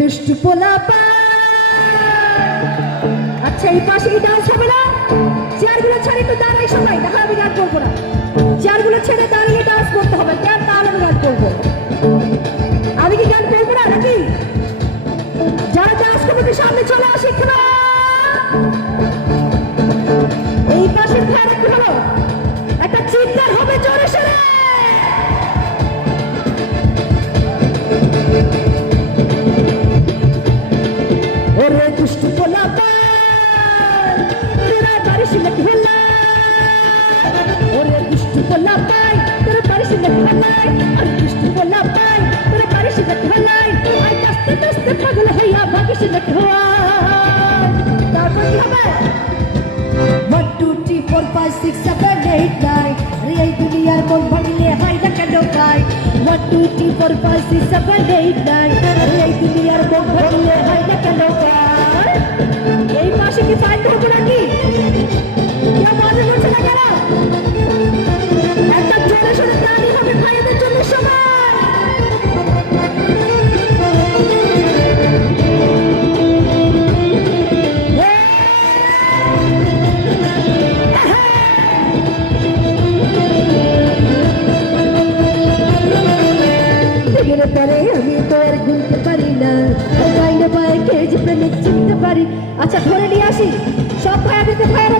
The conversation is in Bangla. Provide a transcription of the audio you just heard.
দুষ্টু পোলাপা। আচ্ছা এই পাশে কি ডান্স হবে না? চেয়ারগুলো ছেড়ে একটু দাঁড়াই সবাই, দেখা আমি গান করবো না। চেয়ারগুলো ছেড়ে দাঁড়িয়ে ডান্স করতে হবে, কেন তাহলে আমি গান করবো। আমি কি গান করবো না নাকি? যারা ডান্স করবে সামনে চলে আসে। এই পাশে ফ্যান একটু হলো একটা চিৎকার হবে জোরে সরে। ওরে দুষ্টু পোলাপা তোরা পারিস না খেলা, ওরে দুষ্টু পোলাপা তোরা পারিস না খেলা, আরে দুষ্টু পোলাপা তোরা পারিস না খেলা, আই আস্তে আস্তে পাগল হইয়া ভাগিস না খেলা। তারপর কি হবে? 1 2 3 4 5 6 7 8 9 আরে এই দুনিয়ার মন ভাঙলে হয় না কেন ভাই? 1 2 3 4 5 6 7 8 9 আরে এই দুনিয়ার মন ভাঙলে হয় না কেন ভাই? এই পাশে কি ফাইট হবে নাকি? কেউ বাজে বলছে না কেন? একটা জোরে সোরে গাড়ি হবে ভাইদের জন্য সবাই। আমি তো আর গুনতে পারি না, বাইরে বাইরে কে যে প্রেমিক চিনতে পারি। আচ্ছা ধরে নিয়ে আসি সব ভাইয়াদেরকে, ভাইয়ারা